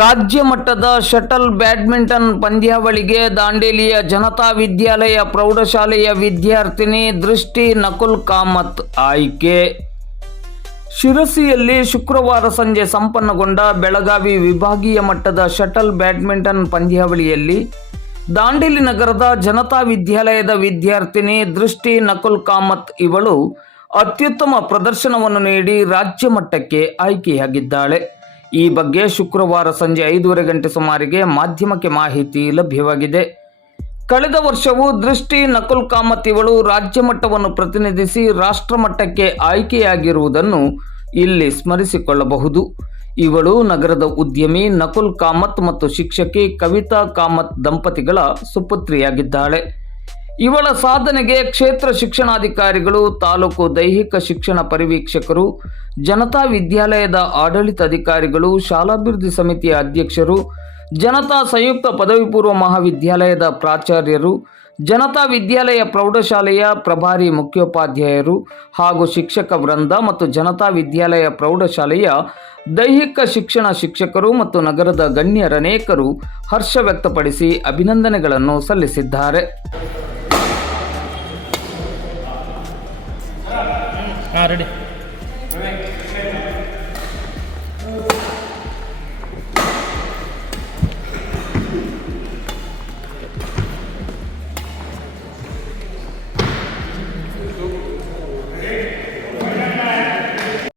ರಾಜ್ಯ ಮಟ್ಟದ shuttle badminton ಪಂದ್ಯಾವಳಿಗೆ ದಾಂಡೇಲಿಯ ಜನತಾ ವಿದ್ಯಾಲಯ ಪ್ರೌಢಶಾಲೆಯ ವಿದ್ಯಾರ್ಥಿನಿ ದೃಷ್ಟಿ ನಕುಲ್ ಕಾಮತ್ ಆಯ್ಕೆ. ಶಿರಸಿಯಲ್ಲಿ ಶುಕ್ರವಾರ ಸಂಜೆ ಸಂಪನ್ನಗೊಂಡ ಬೆಳಗಾವಿ ವಿಭಾಗೀಯ ಮಟ್ಟದ ಶಟಲ್ ಬ್ಯಾಡ್ಮಿಂಟನ್ ಪಂದ್ಯಾವಳಿಯಲ್ಲಿ ದಾಂಡೇಲಿ ನಗರದ ಜನತಾ ವಿದ್ಯಾಲಯದ ವಿದ್ಯಾರ್ಥಿನಿ ದೃಷ್ಟಿ ನಕುಲ್ ಕಾಮತ್ ಇವಳು ಅತ್ಯುತ್ತಮ ಪ್ರದರ್ಶನವನ್ನು ನೀಡಿ ರಾಜ್ಯ ಮಟ್ಟಕ್ಕೆ ಆಯ್ಕೆಯಾಗಿದ್ದಾಳೆ. ಈ ಬಗ್ಗೆ ಶುಕ್ರವಾರ ಸಂಜೆ ಐದೂವರೆ ಗಂಟೆ ಸುಮಾರಿಗೆ ಮಾಧ್ಯಮಕ್ಕೆ ಮಾಹಿತಿ ಲಭ್ಯವಾಗಿದೆ. ಕಳೆದ ವರ್ಷವೂ ದೃಷ್ಟಿ, ನಕುಲ್ ಕಾಮತ್ ಇವಳು ರಾಜ್ಯ ಮಟ್ಟವನ್ನು ಪ್ರತಿನಿಧಿಸಿ ರಾಷ್ಟ್ರ ಮಟ್ಟಕ್ಕೆ ಆಯ್ಕೆಯಾಗಿರುವುದನ್ನು ಇಲ್ಲಿ ಸ್ಮರಿಸಿಕೊಳ್ಳಬಹುದು. ಇವಳು ನಗರದ ಉದ್ಯಮಿ, ನಕುಲ್ ಕಾಮತ್ ಮತ್ತು ಶಿಕ್ಷಕಿ ಕವಿತಾ ಕಾಮತ್ ದಂಪತಿಗಳ ಸುಪುತ್ರಿಯಾಗಿದ್ದಾಳೆ. ಇವಳ ಸಾಧನೆಗೆ ಕ್ಷೇತ್ರ ಶಿಕ್ಷಣಾಧಿಕಾರಿಗಳು, ತಾಲೂಕು ದೈಹಿಕ ಶಿಕ್ಷಣ ಪರಿವೀಕ್ಷಕರು, ಜನತಾ ವಿದ್ಯಾಲಯದ ಆಡಳಿತಾಧಿಕಾರಿಗಳು ಶಾಲಾಭಿವೃದ್ಧಿ ಸಮಿತಿಯ ಅಧ್ಯಕ್ಷರು, ಜನತಾ ಸಂಯುಕ್ತ ಪದವಿ ಪೂರ್ವ ಮಹಾವಿದ್ಯಾಲಯದ ಪ್ರಾಚಾರ್ಯರು, ಜನತಾ ವಿದ್ಯಾಲಯ ಪ್ರೌಢಶಾಲೆಯ ಪ್ರಭಾರಿ ಮುಖ್ಯೋಪಾಧ್ಯಾಯರು ಹಾಗೂ ಶಿಕ್ಷಕ ವೃಂದ ಮತ್ತು ಜನತಾ ವಿದ್ಯಾಲಯ ಪ್ರೌಢಶಾಲೆಯ ದೈಹಿಕ ಶಿಕ್ಷಣ ಶಿಕ್ಷಕರು ಮತ್ತು ನಗರದ ಗಣ್ಯರನೇಕರು ಹರ್ಷ ವ್ಯಕ್ತಪಡಿಸಿ ಅಭಿನಂದನೆಗಳನ್ನು ಸಲ್ಲಿಸಿದ್ದಾರೆ. ಹಾಂ ರೆಡಿ